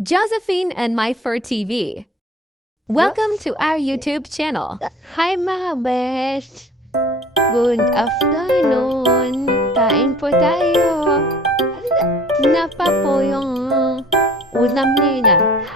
Josephine and My Fur TV. Welcome to our YouTube channel. Hi mga best! Good afternoon! Kain po tayo! Na pa po yung ulam nila.